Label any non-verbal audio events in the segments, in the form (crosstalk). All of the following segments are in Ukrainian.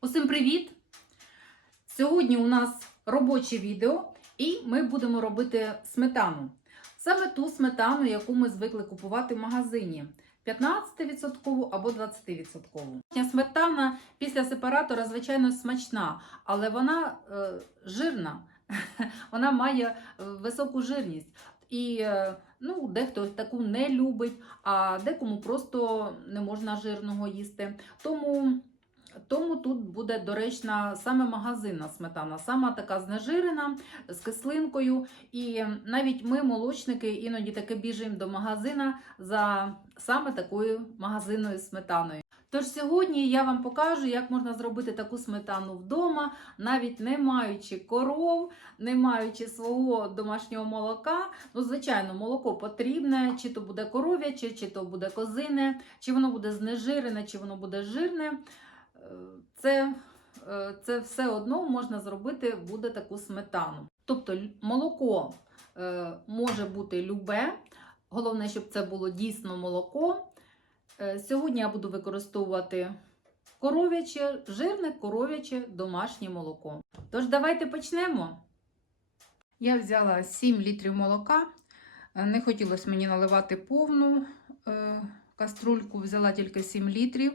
Усім привіт! Сьогодні у нас робоче відео, і ми будемо робити сметану. Саме ту сметану, яку ми звикли купувати в магазині. 15% або 20%. Сметана після сепаратора, звичайно, смачна, але вона е, жирна, (laughs) вона має е, високу жирність. І е, ну, дехто таку не любить, а декому просто не можна жирного їсти. Тому тому тут буде доречна саме магазинна сметана, сама така знежирена, з кислинкою. І навіть ми, молочники, іноді таки біжимо до магазина за саме такою магазинною сметаною. Тож сьогодні я вам покажу, як можна зробити таку сметану вдома, навіть не маючи коров, не маючи свого домашнього молока. Ну, звичайно, молоко потрібне, чи то буде коров'яче, чи то буде козине, чи воно буде знежирене, чи воно буде жирне. Це, е, це все одно можна зробити буде таку сметану. Тобто молоко е, може бути любе, головне, щоб це було дійсно молоко. Е, Сьогодні я буду використовувати коров'яче, жирне коров'яче домашнє молоко. Тож давайте почнемо. Я взяла 7 літрів молока. Не хотілося мені наливати повну каструльку, взяла тільки 7 літрів.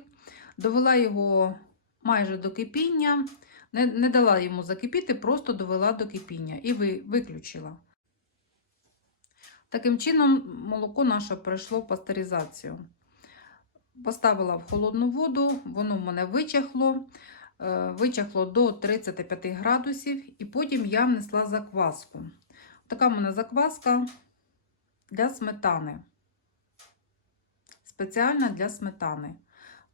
Довела його майже до кипіння, не, не дала йому закипіти, просто довела до кипіння і ви, виключила. Таким чином, молоко наше пройшло пастеризацію. Поставила в холодну воду, воно в мене вичахло, е, вичахло до 35 градусів, і потім я внесла закваску. Така в мене закваска для сметани. Спеціальна для сметани.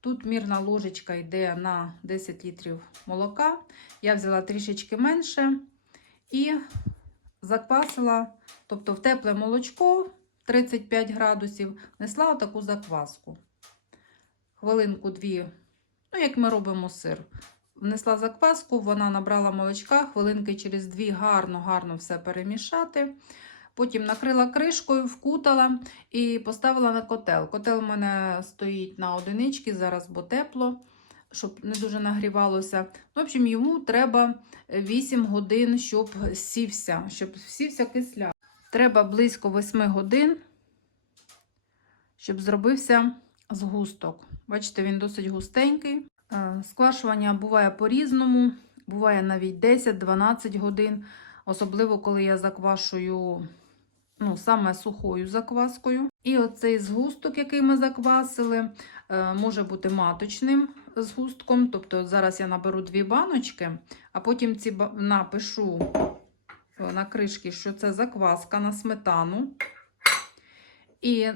Тут мірна ложечка йде на 10 літрів молока. Я взяла трішечки менше і заквасила, тобто в тепле молочко 35 градусів, несла отаку закваску. Хвилинку дві, ну, як ми робимо сир. Внесла закваску, вона набрала молочка, хвилинки через дві гарно-гарно все перемішати. Потім накрила кришкою, вкутала і поставила на котел. Котел у мене стоїть на одиничці, зараз бо тепло, щоб не дуже нагрівалося. В общем, йому треба 8 годин, щоб сівся, щоб сівся кисляк. Треба близько 8 годин, щоб зробився згусток. Бачите, він досить густенький. Е, Сквашування буває по-різному, буває навіть 10-12 годин, особливо коли я заквашую ну, саме сухою закваскою. І оцей згусток, який ми заквасили, е, може бути маточним згустком. Тобто зараз я наберу дві баночки, а потім ці напишу е, на кришки, що це закваска на сметану. І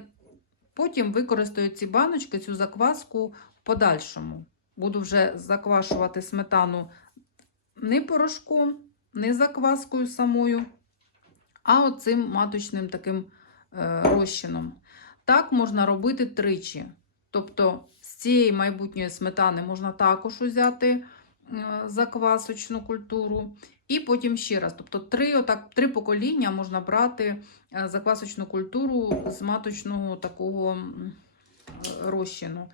потім використаю ці баночки, цю закваску подальшому. Буду вже заквашувати сметану не порошком, не закваскою самою, а оцим маточним таким е, розчином. Так можна робити тричі. Тобто з цієї майбутньої сметани можна також взяти е, заквасочну культуру. І потім ще раз. Тобто три, отак, три покоління можна брати е, заквасочну культуру з маточного такого розчину,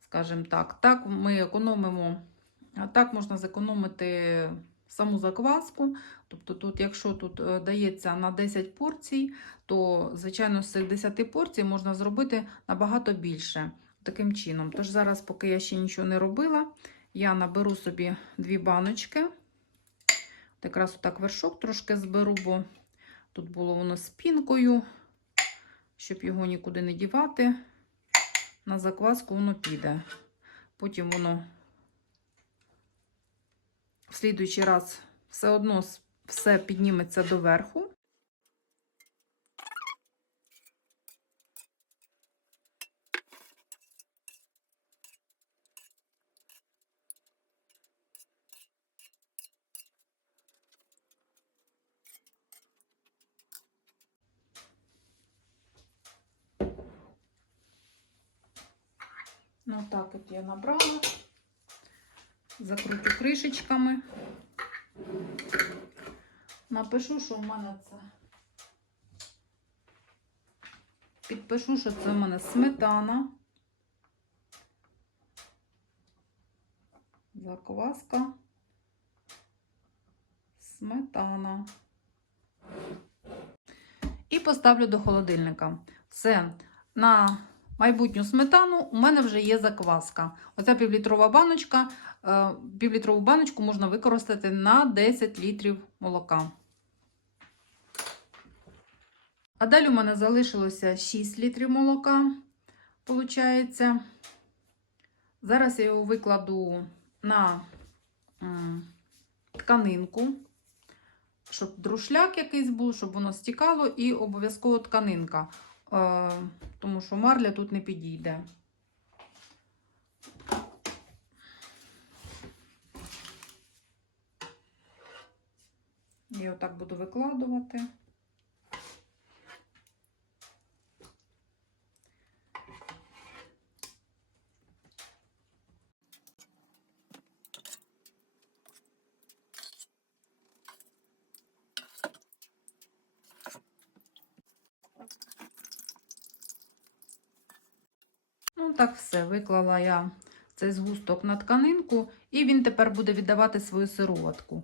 скажімо так. Так ми економимо, так можна зекономити саму закваску. Тобто, тут, якщо тут е, дається на 10 порцій, то, звичайно, з цих 10 порцій можна зробити набагато більше таким чином. Тож зараз, поки я ще нічого не робила, я наберу собі дві баночки. От якраз отак вершок трошки зберу, бо тут було воно з пінкою, щоб його нікуди не дівати. На закваску воно піде. Потім воно в слідуючий раз все одно все підніметься доверху. Ну, так от я набрала. Закрутю кришечками. Напишу, що в мене це. Підпишу, що це в мене сметана. Закваска, сметана. І поставлю до холодильника. Все, на майбутню сметану у мене вже є закваска. Оця півлітрова баночка, е, півлітрову баночку можна використати на 10 літрів молока. А далі у мене залишилося 6 літрів молока. Получається. Зараз я його викладу на тканинку, щоб друшляк якийсь був, щоб воно стікало, і обов'язково тканинка, е, тому що марля тут не підійде. Я отак буду викладувати. Ну. Виклала я цей згусток на тканинку, і він тепер буде віддавати свою сироватку.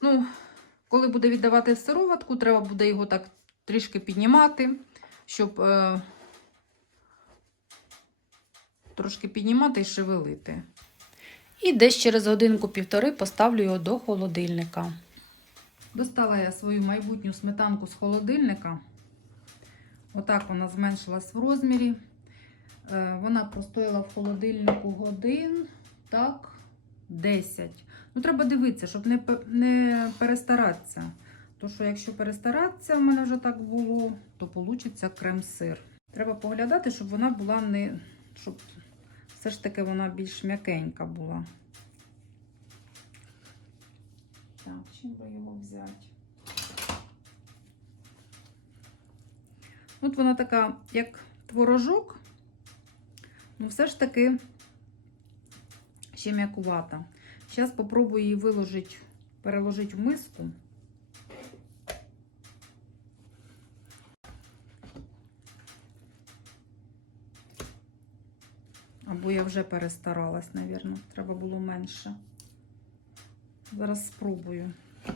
Ну, коли буде віддавати сироватку, треба буде його так трішки піднімати, щоб е, трошки піднімати і шевелити. І десь через годинку-півтори поставлю його до холодильника. Достала я свою майбутню сметанку з холодильника. Отак вона зменшилась в розмірі. Е, Вона простояла в холодильнику годин, так, 10. Ну, треба дивитися, щоб не, не перестаратися. То що якщо перестаратися, в мене вже так було, то вийде крем-сир. Треба поглядати, щоб вона була не. щоб все ж таки вона більш м'якенька була. Так, чим би його взяти? От вона така, як творожок, ну все ж таки ще м'якувата. Зараз спробую її виложити, переложити в миску. Або я вже перестаралась, мабуть. Треба було менше. Зараз спробую. Так.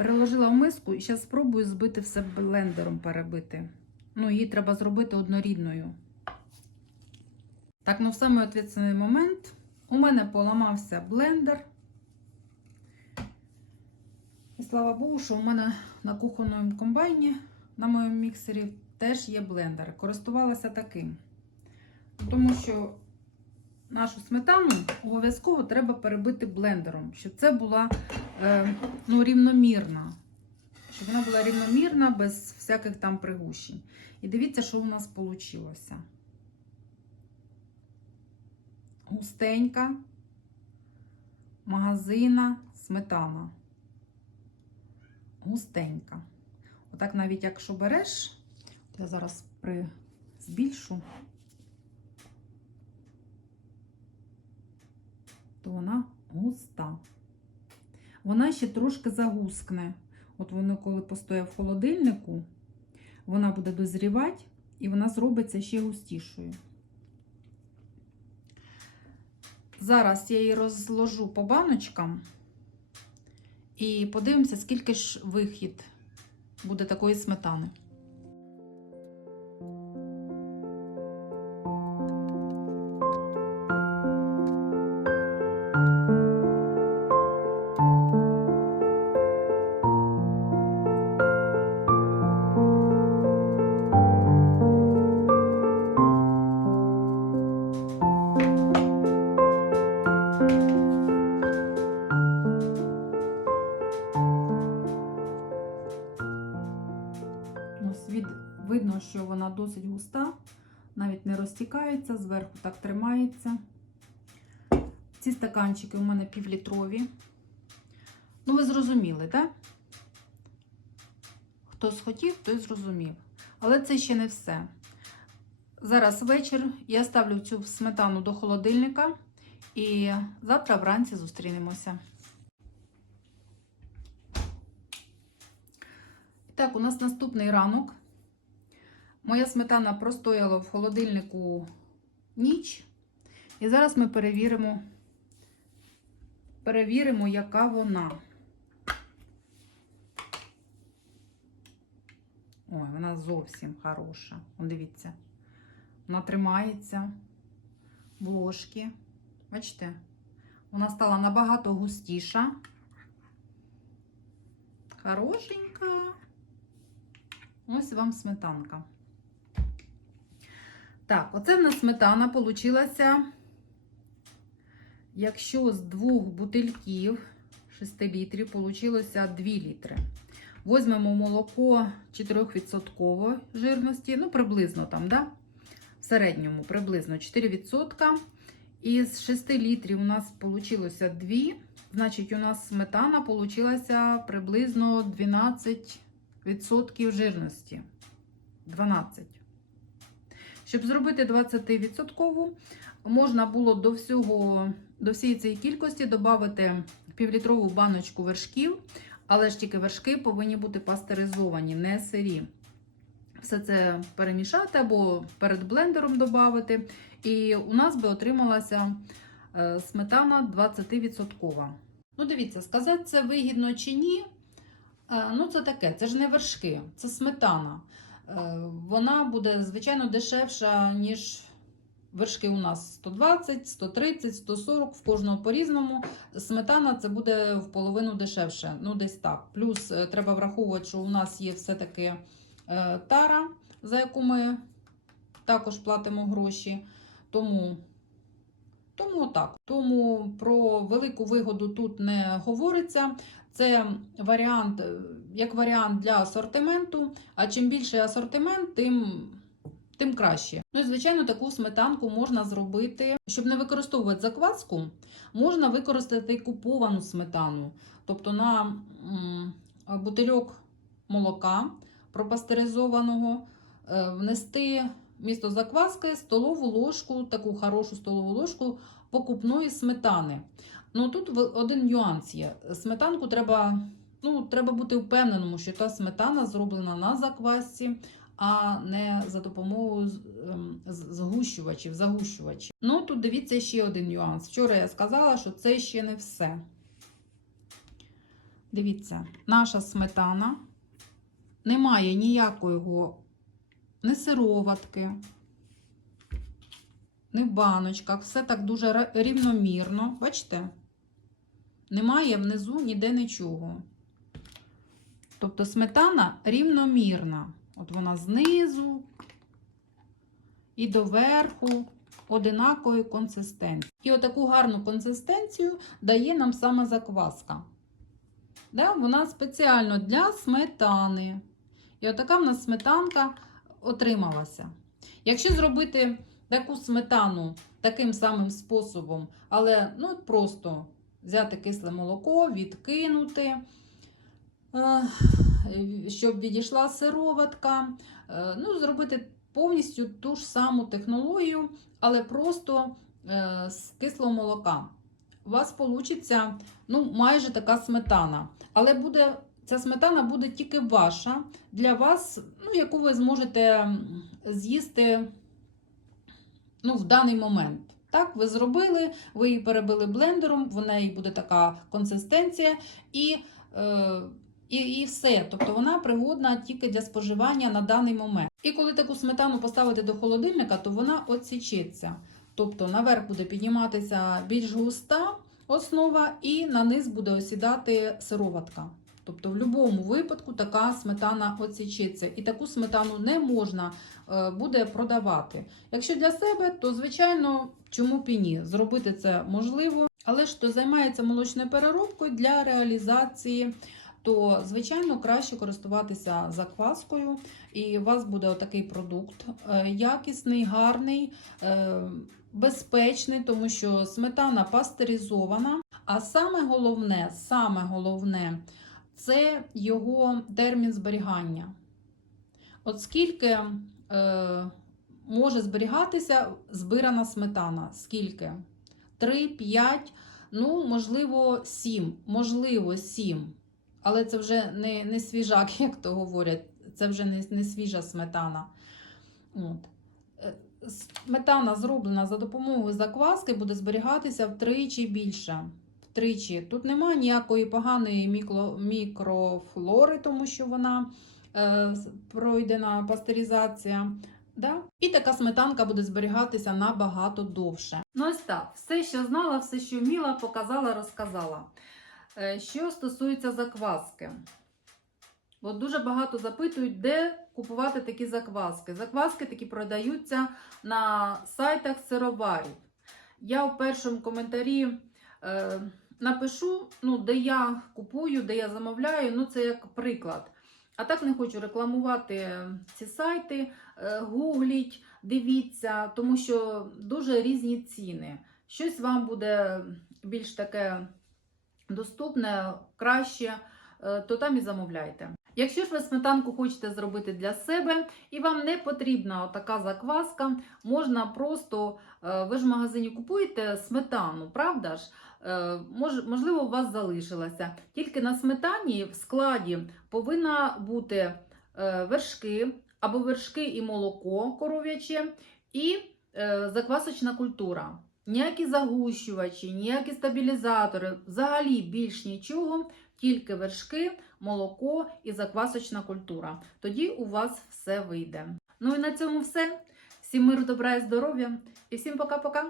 Переложила в миску і зараз спробую збити все блендером перебити. Ну, її треба зробити однорідною. Так, ну в самий відповідальний момент у мене поламався блендер. І слава Богу, що у мене на кухонному комбайні, на моєму міксері, теж є блендер. Користувалася таким. Тому що нашу сметану обов'язково треба перебити блендером, щоб це була е, ну, рівномірна. Щоб вона була рівномірна, без всяких там пригущень. І дивіться, що у нас вийшло. Густенька, магазина, сметана. Густенька. Отак навіть якщо береш, я зараз при... збільшу, то вона густа. Вона ще трошки загускне. От воно, коли постояв в холодильнику, вона буде дозрівати і вона зробиться ще густішою. Зараз я її розложу по баночкам і подивимося, скільки ж вихід буде такої сметани. Досить густа, навіть не розтікається, зверху так тримається. Ці стаканчики у мене півлітрові. Ну, ви зрозуміли, так? Хто схотів, той зрозумів. Але це ще не все. Зараз вечір. Я ставлю цю сметану до холодильника і завтра вранці зустрінемося. Так, у нас наступний ранок. Моя сметана простояла в холодильнику ніч. І зараз ми перевіримо, перевіримо, яка вона. Ой, вона зовсім хороша. Дивіться. Вона тримається в ложки. Бачите? Вона стала набагато густіша. Хорошенька. Ось вам сметанка. Так, оце в нас сметана получилася. Якщо з двох бутильків 6 літрів получилося 2 літри. Возьмемо молоко 4% жирності, ну, приблизно там, да? В середньому приблизно 4%. Із 6 літрів у нас вийшло 2, значить, у нас сметана получилася приблизно 12% жирності. 12. Щоб зробити 20%, можна було до всього, до всієї цієї кількості додати півлітрову баночку вершків, але ж тільки вершки повинні бути пастеризовані, не сирі. Все це перемішати або перед блендером додати. І у нас би отрималася е, сметана 20%. Ну, дивіться, сказати це вигідно чи ні. е, Ну, це таке, це ж не вершки, це сметана. Е, Вона буде, звичайно, дешевша, ніж вершки у нас 120, 130, 140, в кожного по-різному. Сметана це буде в половину дешевше. Ну, десь так. Плюс е, треба враховувати, що у нас є все-таки е, тара, за яку ми також платимо гроші. Тому, тому так. Тому про велику вигоду тут не говориться. Це варіант, е, як варіант для асортименту. А чим більший асортимент, тим, тим краще. Ну і звичайно, таку сметанку можна зробити, щоб не використовувати закваску, можна використати куповану сметану. Тобто на бутильок молока пропастеризованого е, внести вмісто закваски столову ложку, таку хорошу столову ложку покупної сметани. Ну тут один нюанс є. Сметанку треба, ну, треба бути впевненому, що та сметана зроблена на заквасці, а не за допомогою ем, згущувачів, загущувачів. Ну тут дивіться ще один нюанс. Вчора я сказала, що це ще не все. Дивіться, наша сметана не має ніякого не сироватки, не в баночках. Все так дуже рівномірно. Бачите? Немає внизу ніде нічого. Тобто сметана рівномірна. От вона знизу і доверху одинакової консистенції. І отаку гарну консистенцію дає нам саме закваска. Да? Вона спеціально для сметани. І отака в нас сметанка отрималася. Якщо зробити таку сметану таким самим способом, але ну, просто взяти кисле молоко, відкинути, е, щоб відійшла сироватка, е, ну, зробити повністю ту ж саму технологію, але просто е, з кислого молока. У вас вийде ну, майже така сметана. Але буде, ця сметана буде тільки ваша для вас, ну, яку ви зможете з'їсти ну, в даний момент. Так, ви зробили, ви її перебили блендером, в неї буде така консистенція і, е, і, і все. Тобто вона пригодна тільки для споживання на даний момент. І коли таку сметану поставити до холодильника, то вона отсічеться. Тобто наверх буде підніматися більш густа основа, і на низ буде осідати сироватка. Тобто, в будь-якому випадку така сметана отсічеться. І таку сметану не можна е, буде продавати. Якщо для себе, то звичайно, чому б і ні? Зробити це можливо. Але ж хто займається молочною переробкою для реалізації, то звичайно краще користуватися закваскою, і у вас буде отакий продукт е, якісний, гарний, е, безпечний, тому що сметана пастеризована. А саме головне, саме головне це його термін зберігання. От скільки е, може зберігатися збирана сметана? Скільки? 3, 5, ну, можливо, 7. Можливо, 7. Але це вже не, не свіжак, (laughs) як то говорять. Це вже не, не свіжа сметана. От. Е, Сметана зроблена за допомогою закваски буде зберігатися втричі більше. Втричі. Тут немає ніякої поганої мікро, мікрофлори, тому що вона е, пройдена пастеризація. Да? І така сметанка буде зберігатися набагато довше. Ну ось так, все, що знала, все, що вміла, показала, розказала. Е, Що стосується закваски. От дуже багато запитують, де купувати такі закваски. Закваски такі продаються на сайтах сироварів. Я в першому коментарі напишу, ну, де я купую, де я замовляю, ну це як приклад. А так не хочу рекламувати ці сайти, е, гугліть, дивіться, тому що дуже різні ціни. Щось вам буде більш таке доступне, краще, е, то там і замовляйте. Якщо ж ви сметанку хочете зробити для себе і вам не потрібна така закваска, можна просто, е, ви ж в магазині купуєте сметану, правда ж? Е, мож- Можливо, у вас залишилася. Тільки на сметані в складі повинна бути е, вершки або вершки і молоко коров'яче, і е, заквасочна культура. Ніякі загущувачі, ніякі стабілізатори, взагалі більш нічого, тільки вершки, молоко і заквасочна культура. Тоді у вас все вийде. Ну і на цьому все. Всім миру, добра і здоров'я. І всім пока-пока!